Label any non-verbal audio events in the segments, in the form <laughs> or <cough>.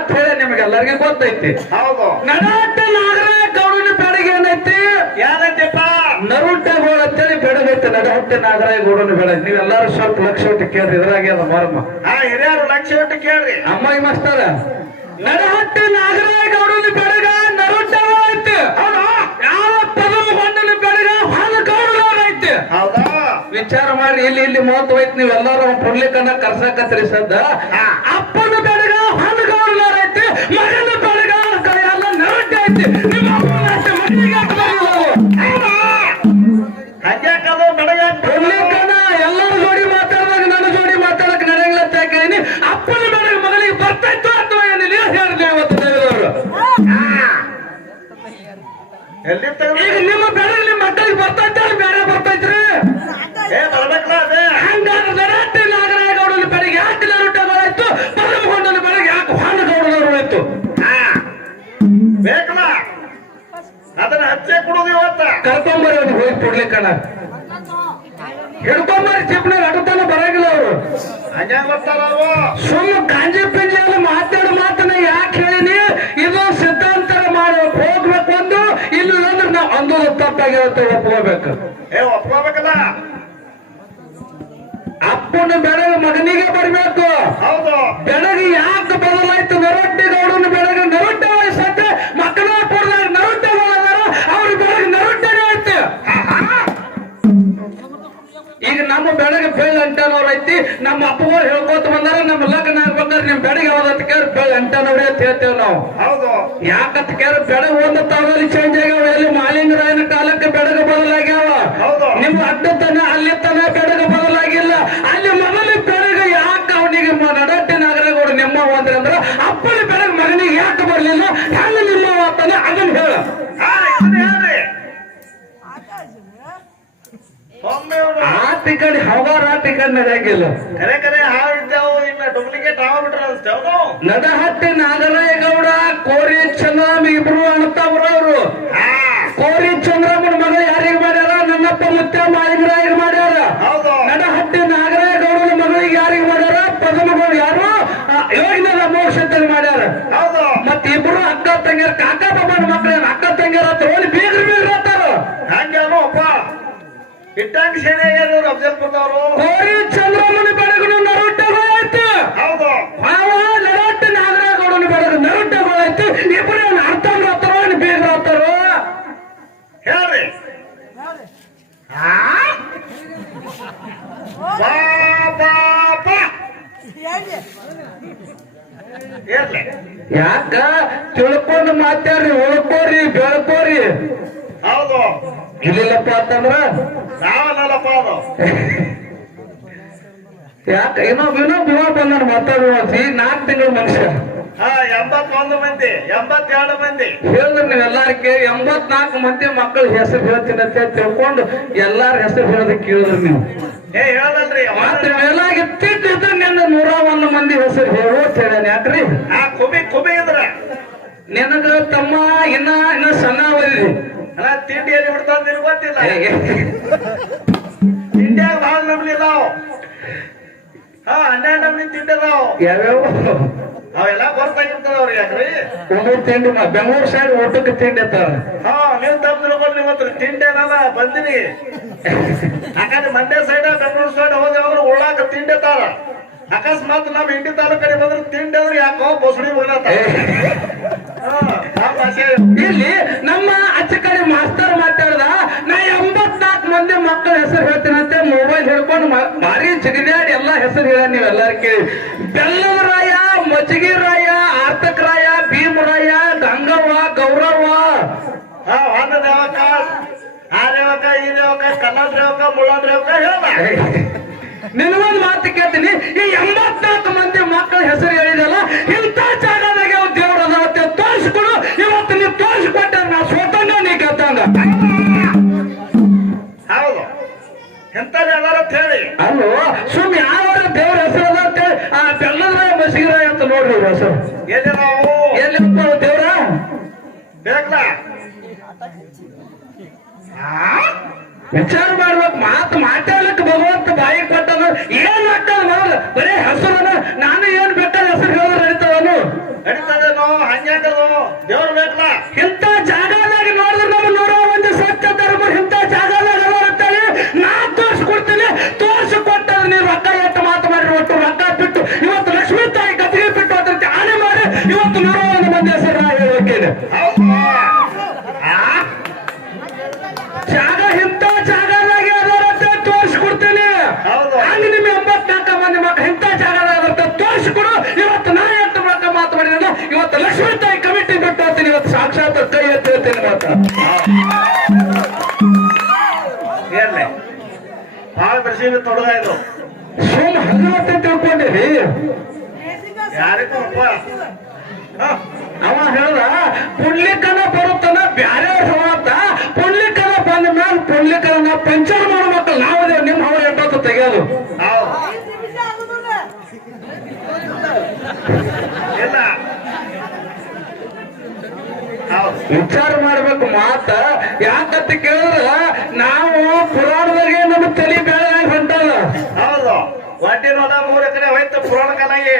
ಅಂತ ಹೇಳಿ ನಿಮಗೆಲ್ಲರಿಗೂ ಗೊತ್ತೈತಿ. ಹೌದು. ನಾಗರಾಯ ಗೌಡನ ಬೆಳಗ್ಗೆ ಏನೈತಿ? ಯಾರೈತಿಪ್ಪ? ನರುಟ ಗೋಳ ಅಂತೇಳಿ ಬೆಳಗೈತೆ ನಡಹಟ್ಟ ನಾಗರಾಯ ಗೌಡನ ಬೆಳಗ್ಗೆ ನೀವೆಲ್ಲರೂ ಸ್ವಲ್ಪ ಲಕ್ಷ ಒಟ್ಟು ಕೇಳ್ರಿ ಇದ್ರಾಗೆ ಅದ ಮರ್ಮ. ಹಾ ಹಿರಿಯರು ಲಕ್ಷ ಒಟ್ಟು ಕೇಳ್ರಿ. ಅಮ್ಮಾಯಿ ನಡಹಟ್ಟ ನಾಗರಾಯ ನಾಗರಾಯಗೌಡನ ಬೆಳಗ ನರುಟ ಐತಿ ಯಾವ ಪದುಮಗೊಂಡನ ಬೆಳಗ ಹೊಲಗೌಡನವ್ರ ಐತಿ ಹೌದಾ? ವಿಚಾರ ಮಾಡಿ ಇಲ್ಲಿ ಇಲ್ಲಿ ಮೂವತ್ತು ಹೋಯ್ತು ನೀವೆಲ್ಲರೂ ಪುರ್ಲಿಕನ್ನ ಕರ್ಸಕತ್ರಿ ಸದ್ದ. ಹಾ. ಅಪ್ಪನ ಬೆಳಗ ಹೊಲಗೌಡನವ್ರ ಐತಿ. ಮಗನ ಬೆಳಗ ಕ- ಎಲ್ಲ ನರಟೆ ಐತಿ ನಿಮ್ಮ ಅಪ್ಪನ ಅಷ್ಟೇ ಬೆಳಗ್ಗೆ ಜೋಡಿ ಮಾತಾಡಿದಾಗ ನನ್ನ ಜೋಡಿ ಮಾತಾಡಕ್ ನಡೆಯಲ್ಲ ಅಂತ ಕೇಳಿನಿ ಅಪ್ಪನ ಬೆಳಗ ಮಗನಿಗೆ ಬರ್ತಾಯ್ತು ಅಥವಾ ಏನಿಲ್ಲ? ಹೇಳಿದ್ವಿ ಇವತ್ತು ದೇವರವರು ಎಲ್ಲಿ ತಗೊಂಡು ನಿಮ್ಮ ಸುಮ್ಮ ಕಾಂಜಿ ಪಿಂಜಿ ಮಾತಾಡೋ ಮಾತನ್ನ ಯಾಕೆ ಹೇಳಿನಿ? ಇದು ಸಿದ್ಧಾಂತರ ಮಾಡಿ ಹೋಗ್ಬೇಕು ಒಂದು ಇಲ್ಲ ಅಂದ್ರೆ ನಾವು ಅಂದು ತಪ್ಪಾಗಿರುತ್ತೆ ಒಪ್ಕೋಬೇಕು. ಏ ಒಪ್ಕೋಬೇಕಲ್ಲ? ಅಪ್ಪನ ಬೆಳಗ್ಗೆ ಮಗನಿಗೆ ಬರಬೇಕು. ಹೌದು. ಬೆಳಗ್ಗೆ ಯಾಕೆ ಬದಲಾಯ್ತು? ನರೊಟ್ಟಿ ಗೌಡನ ಬೆಳಗ್ಗೆ ನರೊಟ್ಟೆ ವಯಸ್ಸತ್ತೆ ಮಕ್ಕಳ ಪೂರ್ದಾಗ ನರೊಟ್ಟೆ ಅವ್ರ ಬೆಳಗ್ಗೆ ನರೊಟ್ಟೆ ಐತೆ ಈಗ ನಮ್ಮ ಬೆಳಗ್ಗೆ ಫೇಲ್ ಅಂಟನವ್ರ ಐತಿ ನಮ್ಮ ಅಪ್ಪಗಳು ಹೇಳ್ಕೊತ ಬಂದಾರ ನಮ್ಮ ಲಗ್ನ ಆಗ್ಬೇಕಾದ್ರೆ ನಿಮ್ ಬೆಳಗ್ಗೆ ಯಾವ್ದತ್ ಅಂಟನವ್ರೆ ಅಂತ ಹೇಳ್ತೇವೆ ನಾವು. ಹೌದು. ಯಾಕಂತ ಕೇಳ ಬೆಳಗ್ ಒಂದು ತಾವಲ್ಲಿ ಚೇಂಜ್ ಆಗ್ಯಾವ ಎಲ್ಲಿ ಮಾಲಿಂಗರಾಯನ ಕಾಲಕ್ಕೆ ಬೆಡಗ ಬದಲಾಗ್ಯಾವ. ಹೌದು. ನಿಮ್ಮ ಅಡ್ಡತನ ಅಲ್ಲಿ ತನ ಬೆಳಗ ಬದಲಾಗಿಲ್ಲ. ಅಲ್ಲಿ ಮೊದಲು ಬೆಳಗ ಯಾಕೆ ಅವನಿಗೆ ನಡಟ್ಟಿ ನಾಗರಗೌಡ ನಿಮ್ಮ ಅಂದ್ರೆ ಅಂದ್ರೆ ಅಪ್ಪನ ಬೆಳಗ್ ಮಗನಿಗೆ ಯಾಕೆ ಬರ್ಲಿಲ್ಲ? ಹೆಂಗ ನಿಮ್ಮ ಅಂತಾನೆ ಅದನ್ನ ಹೇಳ. ಆಟಿ ಕಡೆ ಹವಾರ ಆಟಿ ಕಡೆ ನಡೆಯಂಗಿಲ್ಲ. ಕರೆ ಕರೆ ಇನ್ನ ನಡಹಟ್ಟಿ ನಾಗರಾಯಗೌಡ ಕೋರಿ ಚಂದ್ರಮ್ ಇಬ್ರು ಅಣ್ತಾವ್ರ ಅವರು ಕೋರಿ ಚಂದ್ರಮ್ಮನ ಮಗ ಯಾರಿಗ ಮಾಡ್ಯಾರ? ನನ್ನಪ್ಪ ಮುತ್ತ ಮಾಲಿಂಗರಾಯರಿಗೆ ಮಾಡ್ಯಾರ? ಹೌದು. ನಡಹಟ್ಟಿ ನಾಗರಾಯಗೌಡನ ಮಗಳಿಗೆ ಯಾರಿಗ ಮಾಡ್ಯಾರ? ಪದಮಗಳು ಯಾರು? ಯೋಗಿನ ಮೋಕ್ಷದಲ್ಲಿ ಮಾಡ್ಯಾರ. ಹೌದು. ಮತ್ ಇಬ್ರು ಅಕ್ಕ ತಂಗಿಯರ ಕಾಕ ಬಾಬನ ಮಕ್ಕಳೇನ ಅಕ್ಕ ತಂಗಿಯರ ತೋಳಿ ಬೀಗ್ರ ಬೀಗ್ರ ಅಂತಾರ. ಹಂಗೇನು ಅಪ್ಪ ಇಟ್ಟಂಗ್ ಸೇನೆ ಕೋರಿ ಕೋರಿ ಚಂದ್ರಮ್ಮನ ಬೆಳಗನು ನರುಟ್ಟಗಳಾಯ್ತು ಹೌದು ಅವ ನಡಹಟ್ಟಿ ನಾಗರಾಯಗೌಡನ ಬೆಳಗ ನರುಟ್ಟಗಳಾಯ್ತು ಇಬ್ರು ಅರ್ಥ ಹತ್ತಾರ ಬೀಗ್ರ ಹತ್ತಾರ ಹೇಳ್ರಿ ಹಾ ಬಾ ಬಾ ಬಾ ಇರ್ಲಿ ಯಾಕ? ತಿಳ್ಕೊಂಡು ಮಾತಾಡ್ರಿ ಉಳ್ಕೋರಿ ಬೆಳ್ಕೋರಿ. ಹೌದು. ಇಲ್ಲಿಲ್ಲಪ್ಪ ಅಂತಂದ್ರ? ನಾವಲ್ಲಪ್ಪ ಅದು. ಯಾಕ? ಇನ್ನೊಬ್ ಇನ್ನೊಬ್ ಇವ ಬಂದಾನ ಮಾತಾಡುವ ನಾಲ್ಕು ತಿಂಗಳ ಮನುಷ್ಯ. ಎಂಬತ್ತೊಂದು ಮಂದಿ ಎಂಬತ್ತೆರಡು ಮಂದಿ. ಹೇಳಿದ್ರೆ ನೀವೆಲ್ಲಾರಕ್ಕೆ ಎಂಬತ್ನಾಲ್ಕು ಮಂದಿ ಮಕ್ಕಳ ಹೆಸರು ಹೇಳ್ತೀನಿ ಅಂತ ತಿಳ್ಕೊಂಡು ಎಲ್ಲಾರ ಹೆಸರು ಹೇಳೋದಕ್ಕೆ ಕೇಳಿದ್ರಿ ನೀವು. ಮತ್ತೆ ಮೇಲಾಗಿ ತಿಟ್ಟಿದ್ರೆ ನಿನ್ನ ನೂರ ಒಂದು ಮಂದಿ ಹೆಸರು ಹೇಳು ಯಾಕ್ರಿ? ಆ ಕೊಬೆ ಕೊಬೆ ಇದ್ರೆ ನಿನಗ ತಮ್ಮ ಇನ್ನ ಇನ್ನ ಸಣ್ಣ ಅವರಿ ಅಲ್ಲ ತಿಂಡಿ ಎಲ್ಲಿ ಬಿಡ್ತಾರ ನಿನಗೆ ಗೊತ್ತಿಲ್ಲ. ತಿಂಡಿಯಾಗ ಭಾಳ ನಮ್ನಿ ಇದಾವ್ ಹಾ ಹನ್ನೆರಡು ನಮ್ನಿ ತಿಂಡಿ ಅದಾವ್ ಯಾವ್ಯಾವ? ಅವೆಲ್ಲ ಗೊತ್ತಾಗಿರ್ತದ ಅವ್ರ ಯಾಕ್ರಿ? ಒಂದೂರು ತಿಂಡಿ ಬೆಂಗಳೂರು ಸೈಡ್ ಊಟಕ್ಕೆ ತಿಂಡಿ ಅತ್ತಾರ ಹಾ ನೀವು ತಪ್ಪು ತಿಳ್ಕೊಂಡು ನಿಮ್ಮ ಹತ್ರ. ತಿಂಡಿ ಬಂದಿನಿ. ಯಾಕಂದ್ರೆ ಮಂಡ್ಯ ಸೈಡ್ ಬೆಂಗಳೂರು ಸೈಡ್ ಹೋದ್ರೆ ಅವ್ರು ಉಳ್ಳಾಕ ತಿಂಡಿ ತಾರ ಅಕಸ್ಮಾತ್ ನಮ್ ಇಂಡಿ ತಾಲೂಕಲ್ಲಿ ಕಡೆ ಬಂದ್ರೆ ತಿಂಡಿ ಅಂದ್ರೆ ಯಾಕೋ ಬಸಡಿ ಹಾ ಭಾಷೆ. ಇಲ್ಲಿ ನಮ್ಮ ಅಚ್ಚ ಕಡೆ ಮಾಸ್ತರ್ ಮಾತಾಡ್ದ ನಾ ಎಂಬತ್ನಾಲ್ಕು ಮಂದಿ ಮಕ್ಕಳ ಹೆಸರು ಹೇಳ್ತೀನಂತೆ ಮೊಬೈಲ್ ಹಿಡ್ಕೊಂಡು ಭಾರಿ ಜಿಗಿದಾಡಿ ಎಲ್ಲಾ ಹೆಸರು ಹೇಳ ನೀವೆಲ್ಲಾರು ಕೇಳಿ. ಬೆಲ್ಲವರಾಯ ಮಜ್ಗಿರಾಯ ಆರ್ತಕರಾಯ ಭೀಮರಾಯ ಗಂಗವ್ವ ಗೌರವ್ವ. ಹೊನ್ನ ದೇವಕ ಆ ದೇವಕ ಈ ದೇವಕ ಕನ್ನಡ ದೇವಕ ಮುಳ್ಳ ದೇವಕ ಹೇಳ <laughs> ನಿನಗೊಂದು ಮಾತು ಕೇಳ್ತೀನಿ ಈ ಎಂಬತ್ನಾಲ್ಕು ಮಂದಿ ಮಕ್ಕಳ ಹೆಸರು ಹೇಳಿದಲ್ಲ ಇಂಥ ಜಾಗದಾಗ ದೇವರ ತೋರಿಸ್ಕೊಡು ಇವತ್ತು ನೀವು ತೋರಿಸ್ಕೊಟ್ಟ ನಾ ಸ್ವತಂತ್ರ ನೀ ಕೇಳ್ತಂಗ. ಎಂತಲ್ಲಿ ಅದಾರ ಅಂತ ಹೇಳಿ. ಅಲ್ಲೋ ಸುಮ್ ಯಾವ ದೇವ್ರ ಹೆಸರು ಅಂತ ಹೇಳಿ ಆ ಬೆಲ್ಲದ ಮಸಿಗಿರ ಅಂತ ನೋಡ್ರಿ ಹೆಸರು. ಎಲ್ಲಿ ನಾವು ಎಲ್ಲಿ ಹೋಗ್ತಾವ ದೇವ್ರ? ಬೇಕಲ್ಲ ವಿಚಾರ ಮಾಡ್ಬೇಕು ಮಾತು ಮಾತಾಡ್ಲಿಕ್ಕೆ ಭಗವಂತ ಬಾಯಿ ಕೊಟ್ಟದ ಏನ್ ಹಾಕಲ್ಲ ಮೊದಲು ಬರೀ ಹೆಸರನ ನಾನು ಏನ್ ಬೇಕಾದ ಹೆಸರು ಹೇಳಿದ್ರೆ ನಡೀತದನು? ನಡೀತದೇನೋ? ಹಂಗ್ಯಾಕದು? ದೇವ್ರ ಬೇಕಲ್ಲ ಇಂಥ ಜಾಗದಾಗ ನೋಡಿದ್ರೆ ನಮ್ಮ ನೂರ ಒಂದು ಸತ್ಯ ಧರ್ಮ ಇಂಥ ಜಾಗದಾಗ ಅದಾವ ಅಂತೇಳಿ ನಾ ತೋರಿಸ್ಕೊಡ್ತೀನಿ ತೋರಿಸಿಕೊಟ್ಟ ನೀವು ರೊಕ್ಕ ಎಷ್ಟು ಮಾತು ಮಾಡಿ ಒಟ್ಟು ರೊಕ್ಕ ಬಿಟ್ಟು ಇವತ್ತು ಲಕ್ಷ್ಮೀ ತಾಯಿ ಗತಿಗೆ ಬಿಟ್ಟು ಅದಂತೆ ಆನೆ ಮಾಡಿ ಇವತ್ತು ನೂರಾರು ಮಂದಿ ಹೆಸರು ನಾ ಹೇಳಬೇಕೇನೆ ಹೌದಾ ಆ? ಜಾಗ ಇಂಥ ಜಾಗದಾಗ ಅದಾರಂತ ತೋರಿಸ್ಕೊಡ್ತೀನಿ. ಹೌದು. ಹಂಗ ನಿಮ್ಮ ಎಂಬತ್ನಾಲ್ಕು ಮಂದಿ ಮಕ್ಕಳು ಇಂಥ ಜಾಗದಾಗ ತೋರಿಸ್ಕೊಡು. ಇವತ್ತು ನಾ ಎಂಟು ಮಕ್ಕ ಮಾತಾಡಿದ ಇವತ್ತು ಲಕ್ಷ್ಮೀ ತಾಯಿ ಕಮಿಟಿ ಬಿಟ್ಟು ಹೋಗ್ತೀನಿ. ಇವತ್ತು ಸಾಕ್ಷಾತ್ ಕೈ ಎತ್ತಿ ಹೇಳ್ತೀನಿ ಮಾತು ಏನ್ಲೇ ಭಾಳ ಕೃಷಿಗೆ ತೊಡಗ ಇದು ಸುಮ್ ಹನುಮಂತ ತಿಳ್ಕೊಂಡಿರಿ. ಯಾರಿಗೂ? ಅವ ಹೇಳ್ದ ಪುಣ್ಲಿಕನ ಬರುತ್ತನ ಬ್ಯಾರೆ ಹೋಗತ್ತ ಪುಣ್ಲಿಕನ ಬಂದ ಮ್ಯಾಲ ಪುಣ್ಲಿಕನ ಪಂಚರ್ ಮಾಡ್ಬೇಕಲ್ಲ ನಾವದೇ ನಿಮ್ಮ ಅವ್ರ ಎಂಬತ್ತು ತೆಗೆಯೋದು. ವಿಚಾರ ಮಾಡ್ಬೇಕು ಮಾತ. ಯಾಕಂತ ಕೇಳಿದ್ರ ನಾವು ಪುರಾಣದಾಗೆ ನಮ್ಮ ತಲೆ ಬೇಳೆ ಹೊಂಟದ. ಹೌದು. ವಡ್ಡಿ ನೋಡ ಮೂರ್ ಎಕರೆ ಹೋಯ್ತು ಪುರಾಣ ಕಾಲಾಗಿ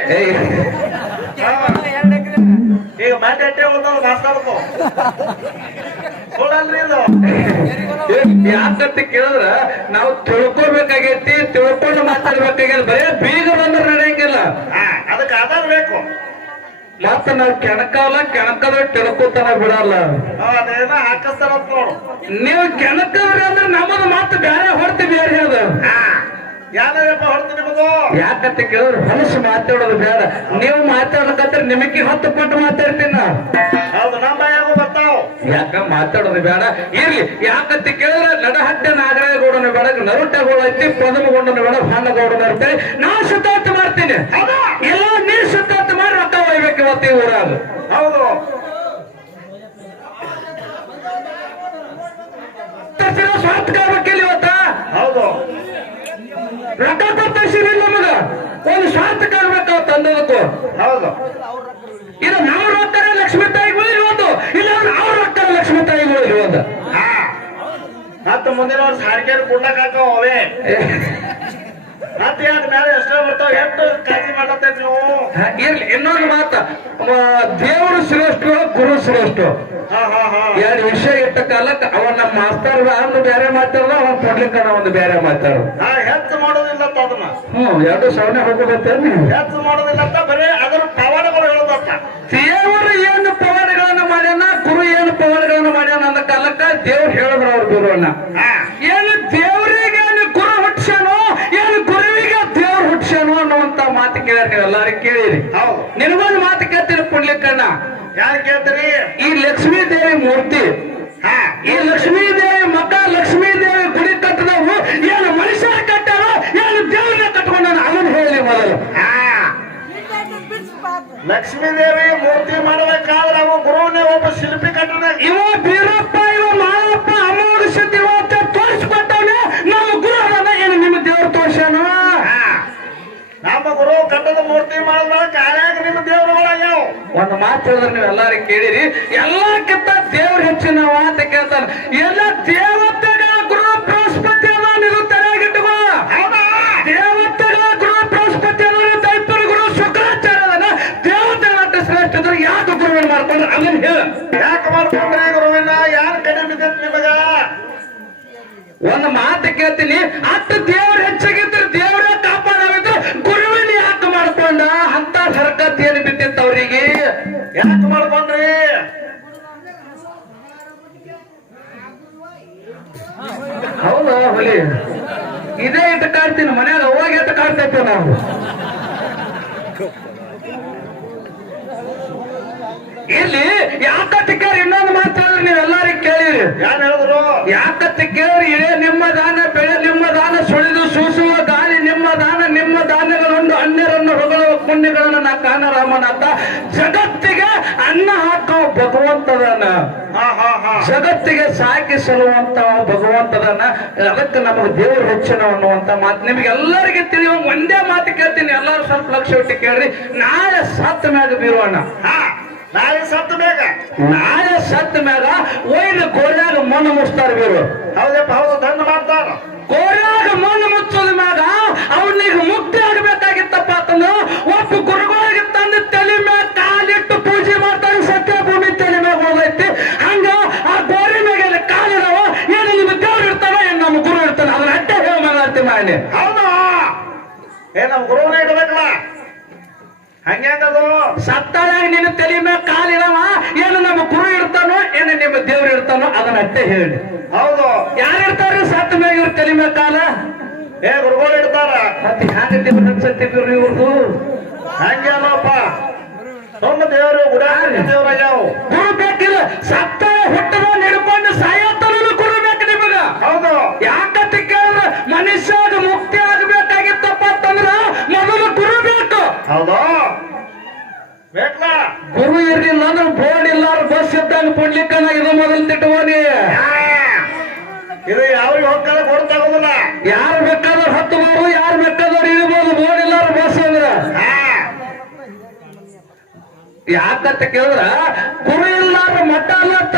ಒಂದೊಂದು ಮಾಸ್ತಾಡ್ಕೊ ಸುಳ್ಳಲ್ರಿ ಯಾಕಂತ ಕೇಳಿದ್ರ ನಾವು ತಿಳ್ಕೊಬೇಕಾಗೈತಿ ತಿಳ್ಕೊಂಡು ಮಾತಾಡ್ಬೇಕಾಗೈತಿ ಬರೇ ಬೀಗ ಬಂದ್ರೆ ನಡೆಯಂಗಿಲ್ಲ. ಅದಕ್ಕೆ ಆಧಾರ ಬೇಕು. ಮತ್ತ ನಾವು ಕೆಣಕಲ್ಲ ಕೆಣಕದ ತಿಳ್ಕೊತಾನ ಬಿಡಲ್ಲ. ಹಾ, ಅದೇನ ಹಾಕಿಸ್ತಾರಂತ ನೋಡು. ನೀವು ಕೆಣಕದ್ರಿ ಅಂದ್ರೆ ನಮ್ಮದು ಮತ್ತೆ ಬೇರೆ ಹೊರತು ಬೇರೆ ಅದು ಯಾಕಂತ ಕೇಳಿದ್ರೆ ಹೊಲಸು ಮಾತಾಡೋದು ಬೇಡ. ನೀವು ಮಾತಾಡ್ಬೇಕಂದ್ರೆ ನಿಮಗೆ ಹತ್ತು ಕೊಟ್ಟು ಮಾತಾಡ್ತೀನಿ ನಾ. ಹೌದು ನಮ್ಮ ಬಾಯಾಗೂ ಬರ್ತಾವ. ಯಾಕ ಮಾತಾಡೋದು ಬೇಡ? ಇರ್ಲಿ ಯಾಕಂತ ಕೇಳಿದ್ರೆ ನಡಹಟ್ಟೆ ನಾಗರಾಜಗೌಡನ ಬೇಡ ನರುಟೆಗೌಡ ಐತಿ ಪ್ರಥಮಗೊಂಡನ ಬೇಡ ಹೊನ್ನಗೌಡನ ಇರ್ತೇವೆ ನಾ ಸುತ್ತಾತ ಮಾಡ್ತೀನಿ. ಎಲ್ಲ ನೀರ್ ಸುತ್ತಾತ ಮಾಡಿ ರೊಕ್ಕ ಒಯ್ಬೇಕು ಇವತ್ತು ಈ ಊರಾಗ. ಹೌದು. ಸ್ವಾರ್ಥ ಇವತ್ತ? ಹೌದು. ರೊಕ್ಕ ಕೊಟ್ಟಿರಿ ನಮಗ ಒಂದು ಶಾಂತ ಕಾಣ್ಬೇಕು ತಂದದಕ್ಕೂ ಹೌದು. ಇದು ನಾವು ರೊಕ್ಕರ ಲಕ್ಷ್ಮೀ ತಾಯಿಗಳು ಇರುವುದು ಇಲ್ಲ ನಾವು ರೊಕ್ಕ ಲಕ್ಷ್ಮೀ ತಾಯಿಗಳು ಇರುವುದು ಹಾ. ಮತ್ತೆ ಮುಂದಿನ ವರ್ಷ ಹಾಡಿಕೆರು ಕುಡ್ಲಕ್ ಹಾಕವ ಅವೇ. ಮತ್ತೆ ಆದ ಮೇಲೆ ಎಷ್ಟೋ ಬರ್ತಾವ ಎಷ್ಟು ಕಾಳಜಿ ಮಾಡತ್ತೈತಿ ನೀವು? ಇರ್ಲಿ ಇನ್ನೊಂದು ಮಾತ. ದೇವರು ಶ್ರೇಷ್ಠ ಗುರು ಶ್ರೇಷ್ಠ. ಹಾ ಹಾ ಹಾ. ಎರಡು ವಿಷಯ ಇಟ್ಟ ಕಾಲಕ್ಕೆ ಅವ ನಮ್ಮ ಮಾಸ್ತರ್ ಒಂದು ಬೇರೆ ಮಾತಾಡಲ್ಲ ಅವನ್ ಕೊಡ್ಲಿಕ್ಕ ಒಂದು ಬೇರೆ ಮಾತಾಡ ಹೆಚ್ಚು ಮಾಡೋದಿಲ್ಲ ಅದನ್ನ. ಹ್ಮ್ ಎರಡು ಸವನೆ ಹೋಗಬೇಕೇನು ಹೆಚ್ಚು ಮಾಡೋದಿಲ್ಲ ಅಂತ ಬರೀ ಅದ್ರ ಪವಾಡಗಳು ಹೇಳೋದತ್ತ ದೇವರು ಏನು ಪವಾಡಗಳನ್ನ ಮಾಡ್ಯಾನ ಗುರು ಏನು ಪವಾಡಗಳನ್ನ ಮಾಡ್ಯಾನ ಅಂದ ಕಾಲಕ್ಕ ದೇವ್ರು ಹೇಳಿದ್ರು ಅವ್ರ ಗುರುವನ್ನ ನಿನಗೊಂದು ಮಾತು ಕೇಳ್ತೀನಿ ಪುಣ್ಯಕ್ಕಣ್ಣ ಯಾರು ಕೇಳ್ತೀರಿ? ಈ ಲಕ್ಷ್ಮೀ ದೇವಿ ಮೂರ್ತಿ. ಹಾ. ಈ ಲಕ್ಷ್ಮೀ ದೇವಿ ಮಗ ಲಕ್ಷ್ಮೀ ದೇವಿ ಗುಡಿ ಕಟ್ಟದವು. ಏನು ಮನುಷ್ಯ ಕಟ್ಟಾರೋ ಏನು ದೇವರನ್ನ ಕಟ್ಕೊಂಡ ಅದನ್ನ ಹೇಳಿ ಮೊದಲು. ಲಕ್ಷ್ಮೀ ದೇವಿ ಮೂರ್ತಿ ಮಾಡಬೇಕಾದ್ರೆ ಅವ ಗುರುವನ್ನೇ ಒಬ್ಬ ಶಿಲ್ಪಿ ಕಟ್ಟದ ಇವ ಬೀರಪ್ಪ ಇವ ಮಾಳಪ್ಪ ಅಮೋಘ ಶಕ್ತಿ ಅಂತ ತೋರಿಸ್ಕೊಟ್ಟವನೆ ನಮ್ಮ ಗುರು ಅದನ್ನ ಏನು ನಿಮ್ಮ ದೇವ್ರು ತೋರ್ಸ್ಯಾನ ಹಾ ನಮ್ಮ ಗುರು ಕಟ್ಟದ ಮೂರ್ತಿ ಮಾಡಿದ್ಮೇಲೆ ಕಾರ್ಯಾಗ ನಿಮ್ಮ ದೇವರುಗಳಾಗ್ಯಾವ ಒಂದು ಮಾತು ಹೇಳಿದ್ರೆ ನೀವು ಎಲ್ಲಾರು ಕೇಳಿರಿ. ಎಲ್ಲಕ್ಕಿಂತ ದೇವ್ರ ಹೆಚ್ಚಿನ ಮಾತ ಕೇಳ್ತಾನೆ. ಎಲ್ಲ ದೇವತೆಗಳ ಗುರು ಬೃಹಸ್ಪತಿ ಅದ ನೀವು ತಲೆಯಾಗಿಟ್ಟುಕೋ ದೇವತೆಗಳ ಗುರು ಬೃಹಸ್ಪತಿ ಅದ ದೈತ್ಯರ ಗುರು ಶುಕ್ರಾಚಾರ್ಯ ದೇವತೆ ದೇವತೆಗಳ ಶ್ರೇಷ್ಠ ಅಂದ್ರೆ ಯಾಕೆ ಗುರುವಿನ ಮಾಡ್ಕೊಂಡ್ರೆ? ಅದನ್ನ ಹೇಳ. ಯಾಕೆ ಮಾಡ್ಕೊಂಡ್ರೆ ಗುರುವಿನ? ಯಾರು ಕಡಿಮೆ ನಿಮಗ? ಒಂದು ಮಾತು ಕೇಳ್ತೀನಿ. ಅಷ್ಟು ಯಾಕೆ ಮಾಡ್ಕೊಂಡ್ರಿ? ಹೌದಾ ಹುಲಿ? ಇದೇ ಇಟ್ಟು ಕಾಡ್ತೀನಿ ಮನ್ಯಾಗ ಅವಾಗ ಎಟ್ಟು ಕಾಡ್ತೈತೆ ನಾವು. ಇಲ್ಲಿ ಯಾಕಂತ ಕೇಳಿ ಇನ್ನೊಂದು ಮಾತಾಡಿದ್ರೆ ನೀವು ಎಲ್ಲಾರು ಕೇಳಿರಿ. ಯಾರು ಹೇಳಿದ್ರು? ಯಾಕಂತ ಕೇಳಿ ಇದೇ ನಿಮ್ಮ ದಾನ ಬೆಳೆ ನಿಮ್ಮ ದಾನ ಸುಳಿದು ಸೂಸುವ ಗಾಳಿ ನಿಮ್ಮ ದಾನ ನಿಮ್ಮ ದಾನಗಳನ್ನು ಅನ್ಯರನ್ನು ಪುಣ್ಯಗಳನ್ನು ನಾ ಕಾನ ರಾಮನಾಥ ಜಗತ್ತಿಗೆ ಅನ್ನ ಹಾಕೋ ಭಗವಂತದನ್ನ ಹಾ ಹಾ ಹಾ. ಜಗತ್ತಿಗೆ ಸಾಕಿ ಸಲುವಂತ ಭಗವಂತದನ್ನ ಅದಕ್ಕೆ ನಮಗೆ ದೇವರು ಹೆಚ್ಚಿನ ಅನ್ನುವಂತ ಮಾತು. ನಿಮ್ಗೆಲ್ಲರಿಗೆ ತಿಳಿಯುವ ಒಂದೇ ಮಾತು ಕೇಳ್ತೀನಿ. ಎಲ್ಲರೂ ಸ್ವಲ್ಪ ಲಕ್ಷ ಇಟ್ಟು ಕೇಳ್ರಿ. ನಾಳೆ ಸತ್ತ ಮ್ಯಾಗ ಬೀರೋಣ. ನಾಳೆ ಸತ್ತ ಮ್ಯಾಗ. ನಾಳೆ ಸತ್ತ ಮ್ಯಾಗ ಒಯ್ದು ಗೋರ್ಯಾಗ ಮಣ್ಣು ಮುಚ್ತಾರ ಬೀರು. ಹೌದಪ್ಪ ಹೌದು ದಂಡ ಮಾಡ್ತಾರ. ಗೋರ್ಯಾಗ ಮಣ್ಣು ಮುಚ್ಚದ ಮ್ಯಾಗ ಅವನಿಗೆ ಮುಕ್ತಿ ಆಗಬೇಕಾಗಿತ್ತಪ್ಪ ಅಂತಂದ್ರೆ ಒಬ್ಬ ಗುರುಗಳಿಗೆ ತಂದು ತಲೆ ಮ್ಯಾಗ ಕಾಲಿಟ್ಟು ಪೂಜೆ ಮಾಡ್ತಾರೆ ಸತ್ಯ ಭೂಮಿ ತಲೆ ಮ್ಯಾಗ ಹೋಗೈತಿ ಹಂಗ ಆ ಗೋರಿ ಮ್ಯಾಗ ಕಾಲಿಡವ ಏನು ನಿಮ್ಮ ದೇವ್ರು ಇರ್ತಾನ ಏನು ನಮ್ಮ ಗುರು ಇರ್ತಾನ ಅದನ್ನ ಅಡ್ಡ ಹೇಳಿ ಮಾತಾಡ್ತೀನಿ ಏ ನಮ್ ಗುರುವನೇ ಇಡ್ಬೇಕಲ್ಲ. ಹಂಗ್ಯಾಂಗದು? ಸತ್ತಾಗ ನಿನ್ನ ತಲೆ ಮೇಲೆ ಕಾಲಿಡವ ಏನು ನಮ್ಮ ಗುರು ಇರ್ತಾನೋ ಏನು ನಿಮ್ಮ ದೇವ್ರು ಇರ್ತಾನೋ ಅದನ್ನ ಅಡ್ಡ ಹೇಳಿ. ಹೌದು. ಯಾರು ಇರ್ತಾರ ಸತ್ತ ಮ್ಯಾಗ ಇವ್ರ ತಲೆ ಮೇಲೆ ಕಾಲ? ಏ ಗುರುಗಳು ಇಡ್ತಾರ. ಮತ್ತೆ ಹ್ಯಾಂಗ ದೇವ್ರ ಅನ್ಸತ್ತಿವ್ರಿ ಇವ್ರದು? ಹಂಗೇನಪ್ಪ ನಮ್ಮ ದೇವರು ಉದಾಹರಣೆ ದೇವ್ರ ಯಾವ ಗುರು ಬೇಕಿಲ್ಲ ಸತ್ತ ಹುಟ್ಟದ ನಿಡ್ಕೊಂಡು ಸಾಯತ್ತನೂ ಗುರು ಬೇಕು ನಿಮಗ. ಹೌದು. ಯಾಕಂತ ಮನುಷ್ಯಾಗ ಮುಕ್ತಿ ಆಗಬೇಕಾಗಿತ್ತಪ್ಪ ಅಂತಂದ್ರ ಮೊದಲು ಗುರು ಬೇಕು. ಹೌದು. ಗುರು ಇರ್ಲಿಲ್ಲ ಅಂದ್ರೆ ಬೋರ್ಡ್ ಇಲ್ಲ ಬಸ್ ಇದ್ದಾಗ ಕೊಡ್ಲಿಕ್ಕೆ ನಾ ಇದು ಮೊದಲು ತಿಟ್ಟುವನಿ. ಇದು ಇದು ಯಾವ್ರಿಗೆ ಬೋರ್ಡ್ ಕೊಡ್ತಾಗೋದಿಲ್ಲ ಯಾರು ಬೇಕಾದ್ರೂ ಹತ್ತಬಹುದು ಯಾರು ಬೇಕಾದ್ರೆ ಇಳ್ಬೋದು ಬೋರ್ಡ್ ಇಲ್ಲ ಬಸ್ ಅಂದ್ರ. ಯಾಕತ್ತ ಯಾಕಂತ ಕೇಳಿದ್ರ ಗುರು ಇಲ್ಲಾರ ಮಠ ಅಲ್ಲತ್ತ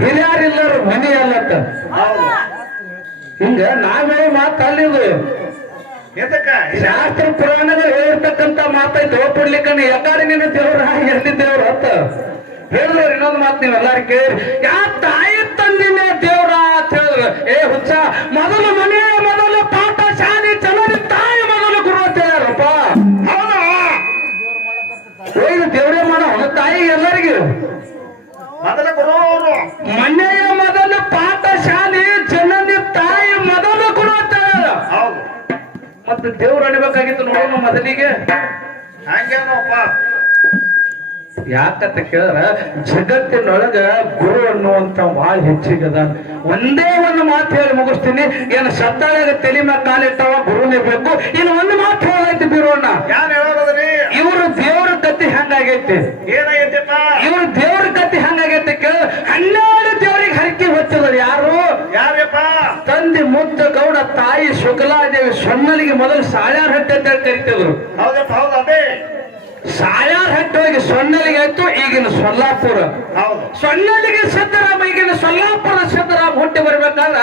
ಹಿರಿಯಾರು ಮನೆ ಮನಿ ಅಲ್ಲತ್ತ. ಹಿಂಗ ನಾವೇ ಮಾತು ಅಲ್ಲಿದು ಎದಕ್ಕ ಶಾಸ್ತ್ರ ಪುರಾಣದಲ್ಲಿ ಹೇಳಿರ್ತಕ್ಕಂತ ಮಾತೈತೆ ಒಪ್ಪಿಡ್ಲಿಕ್ಕೆ ಯಾಕಾರಿ ನಿನ್ನ ದೇವ್ರ ಎಲ್ಲಿ ದೇವ್ರ ಅಂತ. ಹೇಳಿದ್ರು ಇನ್ನೊಂದು ಮಾತು ನೀವೆಲ್ಲಾರು ಕೇಳಿ. ಯಾ ತಾಯಿ ತಂದಿನ ದೇವ್ರ ಅಂತ ಹೇಳಿದ್ರು. ಏ ಹುಚ್ಚ ಮೊದಲು ಮನೆ ಮೊದಲು ಪಾಠ ಶಾಲೆ ಚಲರಿ ತಾಯಿ ಮೊದಲು ಗುರು ಅಂತ ಹೇಳ್ಯಾರಪ್ಪ ಹೌದಾ? ದೇವ್ರೇ ಮಾಡೋ ತಾಯಿ ಎಲ್ಲರಿಗೂ. ಮೊದಲ ಗುರು ಅವರು ಮತ್ತೆ ದೇವ್ರು ಅಣಿಬೇಕಾಗಿತ್ತು ನೋಡೋಣ ಮೊದಲಿಗೆ. ಹಂಗೇನಪ್ಪ ಯಾಕಂತ ಕೇಳಿದ್ರ ಜಗತ್ತಿನೊಳಗ ಗುರು ಅನ್ನುವಂತ ಭಾಳ ಹೆಚ್ಚಿಗದ ಒಂದೇ ಒಂದು ಮಾತು ಹೇಳಿ ಮುಗಿಸ್ತೀನಿ. ಏನು ಸತ್ತಾಗ ತಲೆ ಮ್ಯಾಗ ಕಾಲಿಟ್ಟವ ಗುರುನೇ ಬೇಕು. ಇನ್ನು ಒಂದು ಮಾತು ಹೇಳೈತಿ ಬಿರೋಣ ಯಾರು ಹೇಳೋದ್ರಿ? ಇವರು ದೇವ್ರ ಗತಿ ಹಂಗಾಗೈತಿ? ಏನಾಗೈತಿಪ್ಪ? ಇವ್ರ ದೇವ್ರ ಗತಿ ಹಂಗಾಗೈತಿ ಕೇಳ. ಹನ್ನೆರಡು ದೇವ್ರಿಗೆ ಹರಕೆ ಹೊಚ್ಚದ ಯಾರು? ಯಾರಪ್ಪ ತಂದೆ ಮುದ್ದ ಗೌಡ ತಾಯಿ ಶುಕ್ಲಾದೇವಿ ಸೊನ್ನಲಿಗೆ ಮೊದಲು ಸಾಳ್ಯಾರ ಹಟ್ಟೆ ಅಂತ ಹೇಳಿ ಕರಿತಿದ್ರು. ಹೌದಪ್ಪ ಹೌದು ಅದೇ ಹಟ್ಟೋಗಿ ಸೊನ್ನಲಿಗೆ ಆಯ್ತು ಈಗಿನ ಸೊಲ್ಲಾಪುರ. ಹೌದು. ಸೊನ್ನಲಿಗೆ ಸಿದ್ದರಾಮ ಈಗಿನ ಸೊಲ್ಲಾಪುರ ಸಿದ್ದರಾಮ ಹುಟ್ಟಿ ಬರ್ಬೇಕಾದ್ರ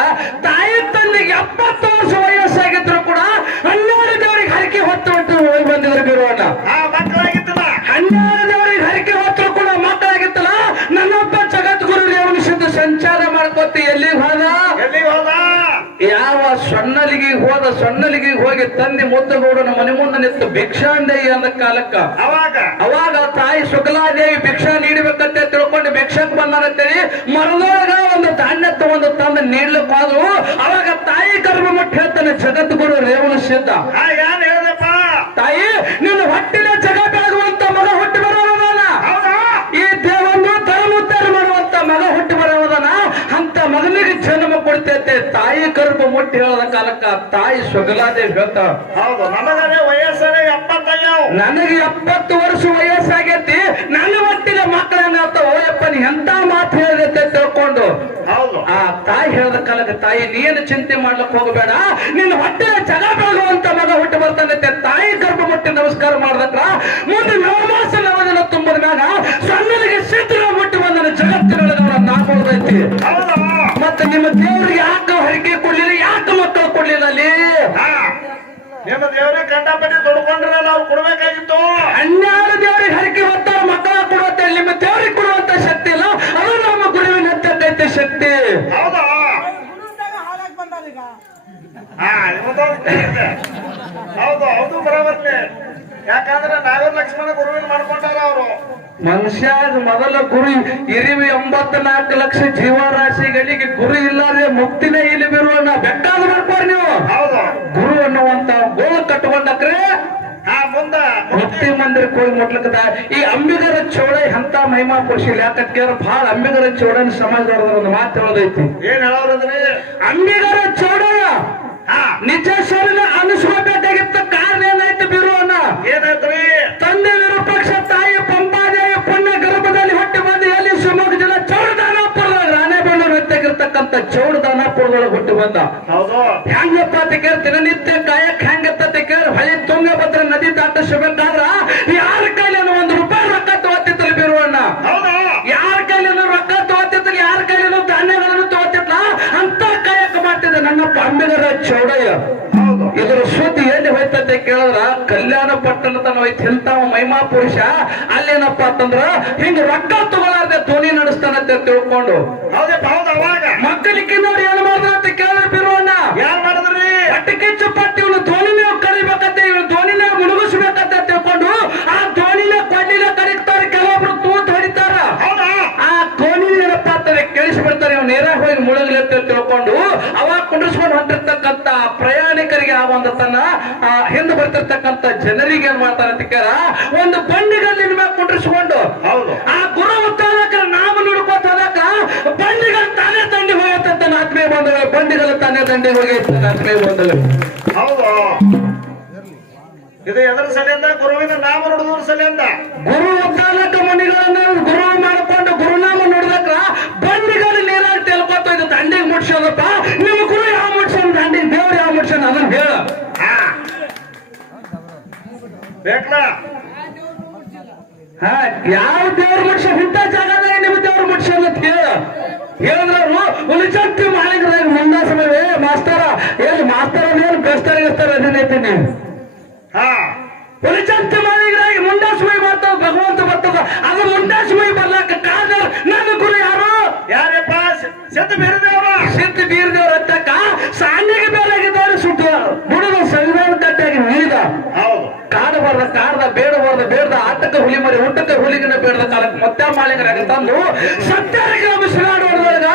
ತಾಯಿ ತಂದೆ ಎಪ್ಪತ್ತು ವರ್ಷ ವಯಸ್ಸಾಗಿದ್ರು ಕೂಡ ಹನ್ನೆರಡು ದೇವರಿಗೆ ಹರಕೆ ಹೊತ್ತು ಹೊಟ್ಟು ಹೋಗಿ ಬಂದಿದ್ರು ಬಿರುವಣ್ಣ ಆ ಮಕ್ಕಳಾಗಿತ್ತಲ್ಲ? ಹನ್ನೆರಡು ದೇವರಿಗೆ ಹರಕೆ ಹೊತ್ತು ಕೂಡ ಮಕ್ಕಳಾಗಿತ್ತಲ್ಲ ನನ್ನೊಬ್ಬ ಜಗದ್ಗುರು ದೇವನ ಸಿದ್ಧ ಸಂಚಾರ ಮಾಡ್ಕೊತ ಎಲ್ಲಿಗೆ ಹೋದ? ಎಲ್ಲಿ ಹೋದ? ಯಾವ ಸೊನ್ನಲಿಗೆ ಹೋದ ಸೊನ್ನಲಿಗೆ ಹೋಗಿ ತಂದೆ ಮುದ್ದಗೌಡನ ಮನೆ ಮುಂದೆ ನಿಂತು ಭಿಕ್ಷಾಂದೇಯಿ ಅಂದ ಕಾಲಕ್ಕ. ಅವಾಗ? ಅವಾಗ ತಾಯಿ ಶುಕ್ಲಾದೇವಿ ಭಿಕ್ಷಾ ನೀಡಬೇಕಂತ ತಿಳ್ಕೊಂಡು ಭಿಕ್ಷಕ್ ಬಂದಾರಂತೇಳಿ ಮರದೊಳಗ ಒಂದು ಧಾನ್ಯ ತಗೊಂಡು ತಂದು ನೀಡ್ಲಿಕ್ಕೆ ಹೋದ್ರು. ಅವಾಗ ತಾಯಿ ಗರ್ಭ ಮುಟ್ಟಿ ಹೇಳ್ತಾನೆ ಜಗದ್ಗುರು ರೇವಣ ಸಿದ್ಧ ತಾಯಿ ನಿನ್ನ ಹೊಟ್ಟಿನ ಜಗ ಬೆಳಗುವಂತ ಮಗ ಹುಟ್ಟಿ ಬರೋದಲ್ಲ ಹೌದಾ ಈ ದೇವನ್ನು ಧರ್ಮೋದ್ಧಾರ ಮಾಡುವಂತ ಮಗ ಹುಟ್ಟಿ ಬರೋದನ ಅಂತ ಮಗನಿಗೆ ಜನ್ಮ ಕೊಡ್ತೈತೆ ತಾಯಿ ಗರ್ಭ ಮುಟ್ಟಿ ಹೇಳದ ಕಾಲಕ್ಕ ತಾಯಿ ಸೊಗಲಾದೆ ಹೇಳ್ತಾಳ ಹೌದು ನಮಗನೇ ವಯಸ್ಸನೇ ಎಪ್ಪತ್ತಯ್ಯವು ನನಗೆ ಎಪ್ಪತ್ತು ವರ್ಷ ವಯಸ್ಸಾಗೈತಿ ನನ್ನ ಹೊಟ್ಟಿನ ಮಕ್ಕಳನ್ನ ಓಯಪ್ಪ ನೀ ಎಂತ ಮಾತು ಹೇಳಿದೆ ತಿಳ್ಕೊಂಡು. ಹೌದು. ಆ ತಾಯಿ ಹೇಳದ ಕಾಲಕ್ಕೆ ತಾಯಿ ನೀನು ಚಿಂತೆ ಮಾಡ್ಲಕ್ ಹೋಗಬೇಡ. ನಿನ್ನ ಹೊಟ್ಟೆ ಜಗ ಬೆಳಗುವಂತ ಮಗ ಹುಟ್ಟು ಬರ್ತಾನೆ ತಾಯಿ ಗರ್ಭ ಮುಟ್ಟಿ ನಮಸ್ಕಾರ ಮಾಡ್ದಕ್ಕ ಮುಂದೆ ನವಮಾಸ ನವದಿನ ತುಂಬದ ಮ್ಯಾಗ ಸಣ್ಣನಿಗೆ ಸಿದ್ಧ ಮುಟ್ಟಿ ಬಂದ ಜಗತ್ತಿನೊಳಗೆ ಅವರ ಹೌದು ಮತ್ತೆ ನಿಮ್ಮ ದೇವರಿಗೆ ಯಾಕೆ ಹರಿಕೆ ಕೊಡ್ಲಿಲ್ಲ ಯಾಕೆ ಮಕ್ಕಳು ಕೊಡ್ಲಿಲ್ಲ ಅಲ್ಲಿ ಹಾ ನಿಮ್ಮ ದೇವ್ರಿಗೆ ಕಂಡಪಟ್ಟಿ ದುಡ್ಕೊಂಡ್ರಲ್ಲ ಅವ್ರು ಕೊಡ್ಬೇಕಾಗಿತ್ತು. ಹನ್ನೆರಡು ದೇವರಿಗೆ ಹರಕೆ ಹೊತ್ತಾರ ಮಕ್ಕಳ ಕೊಡುವಂತ ನಿಮ್ಮ ದೇವರಿಗೆ ಕೊಡುವಂತ ಶಕ್ತಿ ಇಲ್ಲ ಅದು ನಮ್ಮ ಗುರುವಿನ ಹತ್ತೈತೆ ಶಕ್ತಿ. ಹೌದಾ. ಹೌದು ಯಾಕಂದ್ರೆ ನಾಗರ ಲಕ್ಷ್ಮಣ ಗುರುವಿನ ಮಾಡ್ಕೊಂಡಾರ ಅವರು. ಮನುಷ್ಯಾಗ ಮೊದಲ ಗುರಿ ಇರಿವಿ ಎಂಬತ್ನಾಲ್ಕು ಲಕ್ಷ ಜೀವರಾಶಿಗಳಿಗೆ ಗುರಿ ಇಲ್ಲಾರೆ ಮುಕ್ತಿನೇ ಇಲ್ಲಿ ಬಿರುವ ಬೆಕ್ಕಾದ ಮಾಡ್ಕೋರಿ ನೀವು. ಹೌದು. ಗುರು ಅನ್ನುವಂತ ಗೋಳು ಕಟ್ಕೊಂಡಕ್ರೆ ಆ ಮುಂದ ಮುಕ್ತಿ ಮಂದಿರ ಹೋಗಿ ಮುಟ್ಲಕ್ಕದ ಈ ಅಂಬಿಗರ ಚೋಳ ಎಂತ ಮಹಿಮಾ ಪುರುಷಿಲ್ಲ ಯಾಕಂದ್ರೆ ಬಹಳ ಅಂಬಿಗರ ಚೋಡನ್ ಸಮಾಜದವ್ರ ಒಂದು ಮಾತು ಹೇಳೋದೈತಿ. ಏನ್ ಹೇಳೋದ್ರಿ? ಅಂಬಿಗರ ಚೋಡ ನಿಜ ಶರೀರ ಅನಿಸ್ಕೋಬೇಕಾಗಿತ್ತ ಕಾರಣ ಏನಾಯ್ತು ಬಿರುವಣ್ಣ ಏನಾಯ್ತ್ರಿ ಇರ್ತಕ್ಕಂಥ ಚೌಡ ದಾನಾಪುರದೊಳಗೆ ಹುಟ್ಟು ಬಂದ. ಹೆಂಗಪ್ಪ ತೆಕ್ಕಾರ ದಿನನಿತ್ಯ ಕಾಯಕ್ ಹೆಂಗತ್ತ ತೆಕ್ಕಾರ ಹೊಳೆ ತುಂಗಭದ್ರ ನದಿ ದಾಟ ಶುಭಕ್ಕಾದ್ರ ಯಾರ ಕೈಲೇನು ಒಂದು ರೂಪಾಯಿ ರೊಕ್ಕ ತಗೋತಿತ್ತಲ್ಲ ಬೀರುವಣ್ಣ? ಯಾರ ಕೈಲೇನು ರೊಕ್ಕ ತಗೋತಿತ್ತಲ್ಲ ಯಾರ ಕೈಲೇನು ಧಾನ್ಯಗಳನ್ನು ತಗೋತಿತ್ತ ಅಂತ ಕಾಯಕ ಮಾಡ್ತಿದ್ದ ನನ್ನ ಅಂಬಿಗರ ಚೌಡಯ್ಯ ಇದರ ಸುದ್ದಿ ಎಲ್ಲಿ ಹೋಯ್ತಂತೆ ಕೇಳಿದ್ರ ಕಲ್ಯಾಣ ಪಟ್ಟಣದ ಹೋಯ್ತು ಇಂಥ ಮಹಿಮಾ ಪುರುಷ ಅಲ್ಲೇನಪ್ಪ ಅಂತಂದ್ರ ಹಿಂಗ ರೊಕ್ಕ ತಗೊಳಾರ್ದೆ ಧ್ವನಿ ನಡೆಸ್ತಾನಂತೆ ತಿಳ್ಕೊಂಡು. ಹಿಂದೆ ಬರ್ತಿರ್ತಕ್ಕಂತ ಜನರಿಗೆ ಏನ್ ಮಾಡ್ತಾರೆ ಅಂತ ಕೇಳ ಒಂದು ಬಂಡಿಗಲ್ಲಿ ನಿಮಗೆ ಕುಂಡ್ರಿಸ್ಕೊಂಡು. ಹೌದು. ಆ ಗುರು ಉತ್ತಾಲಕ ನಾಮ ನೋಡ್ಕೋತ ಹೋದಾಕ ತಾನೆ ತಾನೇ ದಂಡಿ ಹೋಗತ್ತಂತ ಆತ್ಮೀಯ ಬಂದಳು ಬಂಡಿಗಳ ತಾನೇ ತಂಡಿ ಹೋಗೈತೆ ಆತ್ಮೀಯ ಬಂದಳು ಹೌದು. ಇದು ಎದರ ಸಲಿಂದ ಗುರುವಿನ ನಾಮ ನುಡಿದ್ರ ಸಲಿಂದ ಗುರು ಉತ್ತಾದಕ ಮಣಿಗಳನ್ನ ಗುರು ಮಾಡಿಕೊಂಡು ಬೇಕಲ್ಲ ಹಾ ಯಾವ ದೇವ್ರ ಮುಟ್ಸ ಇಂಥ ಜಾಗದಾಗ ನಿಮ್ಮ ದೇವ್ರ ಮುಟ್ಸೋನ್ ಅಂತ ಹೇಳ. ಹೇಳಿದ್ರು ಉಳಿಸಂತಿ ಮುಂದಾ ಮುಂದಾಸಮವೇ ಮಾಸ್ತರ ಏನು ಮಾಸ್ತರ ಏನು ಕಸ್ತರ ಗಿಸ್ತರ ಅದೇನೈತಿ ಹಾ. ಉಳಿಸಂತಿ ಮಾಲೀಕರಾಗಿ ಮುಂದಾಸಮೈ ಮಾಡ್ತಾವ ಭಗವಂತ ಬರ್ತದ. ಅದು ಮುಂದಾಸಮೈ ಬರ್ಲಾಕ ಕಾರಣ ನನ್ನ ಗುರು ಯಾರು? ಯಾರಪ್ಪ? ಸಿದ್ಧ ಬೇರೆದೇವ್ರ ಸಿದ್ಧ ಬೀರ್ದೇವ್ರ ಹತ್ತಕ್ಕ ಸಾಲಿಗೆ ಬೇಲಾಗಿದ್ದವ್ರು ಸುಟ್ಟು ಬುಡದ ಸಂವಿಧಾನ ಕಟ್ಟಾಗಿ ನೀಡಿದ ಕಾಡಬಾರ್ದ ಕಾಡ್ದ ಬೇಡಬಾರ್ದ ಬೇಡದ ಆಟಕ್ಕ ಹುಲಿ ಮರಿ ಊಟಕ್ಕೆ ಹುಲಿಗಿನ ಬೇಡದ ಕಾಲಕ್ಕೆ ಮತ್ತೆ ಮಾಲಿಂಗರಾಗ ತಂದು ಸತ್ಯರಿಗೆ ಬಿಸಿಲಾಡುವುದೊಳಗ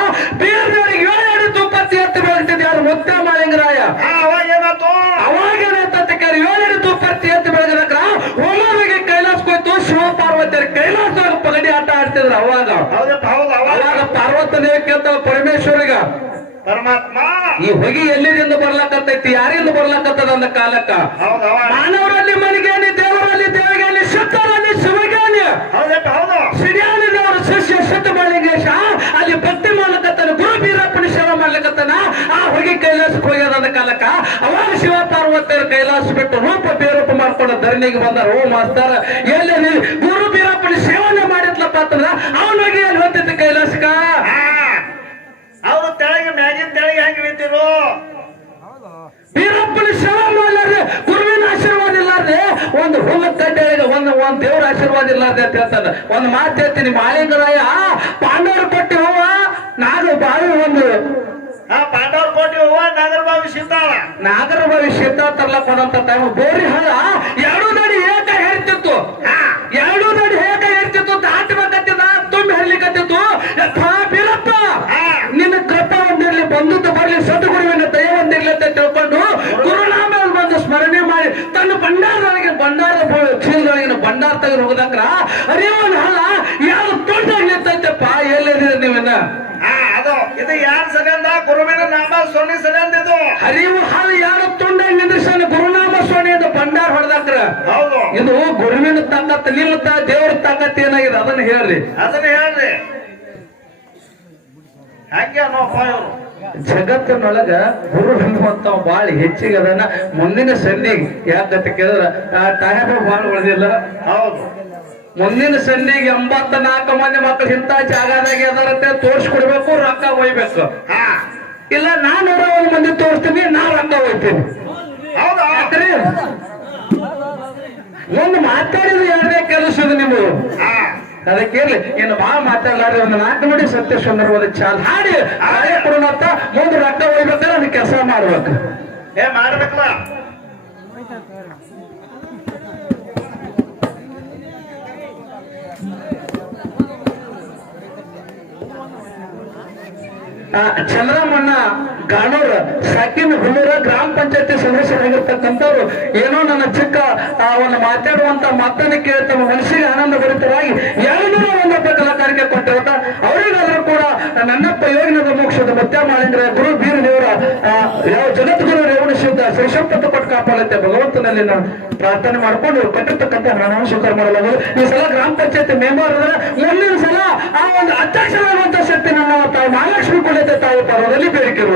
ಬೇರೆದವರಿಗೆ ಏಳು ತುಪ್ಪತ್ತಿ ಎತ್ತಿ ಬೆಳಗ್ತಿದ್ದೆ ಯಾರು? ಮತ್ತೆ ಮಾಲಿಂಗರಾಯ. ಅವಾಗ ಏನಾಯ್ತು ಅವಾಗ ಏನಾಯ್ತಂತಕ್ಕಾರೆ ಏಳು ತುಪ್ಪತ್ತಿ ಎತ್ತಿ ಬೆಳಗದಕ್ಕ ಹೋಮರಿಗೆ ಕೈಲಾಸ ಹೋಯ್ತು ಶಿವ ಪಾರ್ವತಿಯರು ಕೈಲಾಸ ಪಗಡಿ ಆಟ ಆಡ್ತಿದ್ರು ಅವಾಗ. ಅವಾಗ. ಪಾರ್ವತನೇ ಕೇಳ್ತಾವ ಪರಮೇಶ್ವರಿಗ. ಪರಮಾತ್ಮ. ಈ ಹೊಗೆ ಎಲ್ಲಿಂದ ಬರ್ಲಕತ್ತೈತಿ? ಯಾರಿಂದ ಬರ್ಲಕತ್ತದ ಅಂದ ಕಾಲಕ್ಕ? ಮಾನವರಲ್ಲಿ ಮನಿಗೇನಿ ದೇವರಲ್ಲಿ ದೇವಗೇನಿ ಶುದ್ಧರಲ್ಲಿ ಶಿವಗೇನಿ ಸಿರಿಯಾನಿ ದೇವರ ಶಿಷ್ಯ ಶುದ್ಧ ಅಲ್ಲಿ ಭಕ್ತಿ ಮಾಡ್ಲಕತ್ತಾನ ಗುರು ಬೀರಪ್ಪನ ಸೇವೆ ಮಾಡ್ಲಕತ್ತಾನ ಆ ಹೊಗೆ ಕೈಲಾಸಕ್ಕೆ ಹೋಗ್ಯದ ಅಂದ ಕಾಲಕ್ಕ. ಅವಾಗ ಶಿವ ಪಾರ್ವತಿಯರ ಕೈಲಾಸ ಬಿಟ್ಟು ರೂಪ ಬೇರೂಪ ಮಾಡ್ಕೊಂಡು ಧರಣಿಗೆ ಬಂದಾರ. ಓ ಮಾಸ್ತಾರ ಎಲ್ಲಿ ಗುರು ಬೀರಪ್ಪನ ಸೇವನೆ ಮಾಡಿದ್ಲಪ್ಪ ಅಂತಂದ್ರ ಅವನ ಹೊಗೆ ಅಲ್ಲಿ ಹೊತ್ತಿದ್ದ ಕೈಲಾಸಕ್ಕ ಹೆಂಗ್ ನಿಂತಿರು? ವೀರಪ್ಪನ ಸೇವೆ ಮಾಡ್ಲಾರ್ದೆ ಗುರುವಿನ ಆಶೀರ್ವಾದ ಇಲ್ಲಾರ್ದೆ ಒಂದು ಹುಲ್ಲ ಕಡ್ಡೆಗೆ ಒಂದು ಒಂದ್ ದೇವ್ರ ಆಶೀರ್ವಾದ ಇಲ್ಲಾರ್ದೆ ಅಂತ ಹೇಳ್ತದ ಒಂದು ಮಾತು ಹೇಳ್ತೀನಿ ಮಾಲಿಂಗರಾಯ ಪಾಂಡವರು ಕೊಟ್ಟಿ ಹೂವ ನಾಗ ಬಾವಿ ಒಂದು. ಆ ಪಾಂಡವ್ರ ಕೋಟಿ ಹೂವ ನಾಗರಬಾವಿ ಸಿದ್ಧಾಳ ನಾಗರ ಬಾವಿ ಶೀತ ತರ್ಲಕ್ ಹೋದಂತ ಟೈಮ್ ಬೋರಿ ಹಳ ಎರಡು ದಡಿ ಏಕ ಹೇಳ್ತಿತ್ತು ಹಾ. ಎರಡು ದಡಿ ಏಕ ಹೇಳ್ತಿತ್ತು ದಾಟಬೇಕತ್ತಿದ ತುಂಬಿ ಹರ್ಲಿಕತ್ತಿತ್ತು ಯಥಾ ಬೀರಪ್ಪ ಹಾ. ನಿನ್ನ ಕೃಪ ಒಂದಿರ್ಲಿ ಬಂದದ್ದು ಬರಲಿ ಸದ್ಗುರುವಿನ ದಯ ಒಂದಿರ್ಲಿ ಅಂತ ತಿಳ್ಕೊಂಡು ಗುರುನಾಮ ಬಂದು ಸ್ಮರಣೆ ಮಾಡಿ ತನ್ನ ಭಂಡಾರದೊಳಗೆ ಭಂಡಾರದ ಬ- ಚೀಲದೊಳಗಿನ ಭಂಡಾರ ತೆಗೆದು ಹೋಗದಂಗ್ರ? ಅರಿವನ್ ಹಲ್ಲ ಯಾವ ತುಂಡಾಗಿ ನಿಂತೈತಪ್ಪ ಎಲ್ಲಿದ್ದೀರಿ ನೀವನ್ನ? ಅದು ಇದು ಯಾರ ಸಲಿಂದ ಗುರುವಿನ ನಾಮ ಸೊನ್ನೆ ಸಲಿಂದ ಇದು. ಹರಿವು ಹಾಲು ಯಾರು ತುಂಡಾಗಿ ನಿಂದ್ರಿಸಾನ ಗುರುನಾಮ ಸ್ವಾಮಿಯಿಂದ ಭಂಡಾರ ಹೊಡೆದಾಕ್ರ ಹೌದು. ಇದು ಗುರುವಿನ ತಾಕತ್ ನಿಲ್ಲುತ್ತ ದೇವ್ರ ತಾಕತ್ ಏನಾಗಿದೆ? ಅದನ್ನ ಹೇಳ್ರಿ. ಅದನ್ನ ಹೇಳ್ರಿ. ಹಂಗೆ ಅನ್ನೋ ಇವ್ರು? ಜಗತ್ತಿನೊಳಗ ಗುರು ಅನ್ನುವಂತ ಬಾಳ ಹೆಚ್ಚಿಗೆ ಅದನ್ನ ಮುಂದಿನ ಸಂಧಿಗೆ ಯಾಕಂತ ಕೇಳಿದ್ರ ಟೈಮ್ ಬಾಳ ಉಳಿದಿಲ್ಲ? ಹೌದು. ಮುಂದಿನ ಸಂಧಿಗೆ ಎಂಬತ್ತ ನಾಲ್ಕು ಮಂದಿ ಮಕ್ಕಳು ಇಂಥ ಜಾಗದಾಗ ಅದರಂತೆ ತೋರಿಸ್ಕೊಡ್ಬೇಕು ರೊಕ್ಕ ಒಯ್ಬೇಕು. ಹಾ. ಇಲ್ಲ ನಾನು ಒಂದು ಮಂದಿ ತೋರಿಸ್ತೀನಿ ನಾ ರೊಕ್ಕ ಒಯ್ತೀನಿ. ಹೌದಾ? ಒಂದು ಮಾತಾಡಿದ್ರೆ ಎರಡನೇ ಕೆಲಸ ಇದು ನಿಮ್ದು ಏನು ಬಾ ಮಾತಾಡಲಾರಿ ಒಂದು ನಾಲ್ಕು ನೋಡಿ ಸತ್ಯ ಸಂದರ್ಭದ ಚಾಲ್ ಹಾಡಿ ಆಳೆ ಕೊಡೋಣತ್ತ ಮುಂದೆ ರಕ್ತ ಒಯ್ಬೇಕಾದ್ರೆ ಅದಕ್ಕೆ ಕೆಲಸ ಮಾಡ್ಬೇಕು. ಏ, ಮಾಡ್ಬೇಕಲ್ಲ. ಚಂದ್ರಮಣ್ಣ ಗಾಣೂರ್ ಸಾಕಿನ ಹುಲ್ಲೂರ ಗ್ರಾಮ ಪಂಚಾಯತಿ ಸದಸ್ಯರಾಗಿರ್ತಕ್ಕಂಥವ್ರು ಏನೋ ನನ್ನ ಚಿಕ್ಕ ಆ ಒಂದು ಮಾತಾಡುವಂತ ಮಾತನ್ನ ಕೇಳಿ ತಮ್ಮ ಮನಸ್ಸಿಗೆ ಆನಂದ ಭರಿತರಾಗಿ ಒಂದು ಒಂದೊಬ್ಬ ಕಲಾಕಾರಿಕೆ ಕೊಟ್ಟಿರುತ್ತ ಅವರಿಗಾದ್ರೂ ಕೂಡ ನನ್ನಪ್ಪ ಯೋಗಿನ ಮೋಕ್ಷದ ಮುತ್ಯ ಮಾಳಿಂದ್ರ ಗುರು ಬೀರ ದೇವರ ಆ, ಯಾವ ಜಗದ್ಗುರು ರೇವಣ ಪಟ್ಟು ಕಾಪಾಡುತ್ತೆ ಭಗವಂತನಲ್ಲಿ ನಾನು ಪ್ರಾರ್ಥನೆ ಮಾಡ್ಕೊಂಡು ಕಟ್ಟಿರ್ತಕ್ಕಂಥ ಹಣ ಸ್ವೀಕಾರ ಮಾಡಲಾಗುವುದು ಈ ಸಲ ಗ್ರಾಮ ಪಂಚಾಯತ್ ಮೆಂಬರ್ ಮುಂದಿನ ಸಲ ಆ ಒಂದು ಅಧ್ಯಕ್ಷರಾಗುವಂತ ಶಕ್ತಿ ನನ್ನ ತಾವು ಮಹಾಲಕ್ಷ್ಮಿ ಕುಳಿತ ತಾವು ಪರ್ವದಲ್ಲಿ ಬೇಡಿಕೆ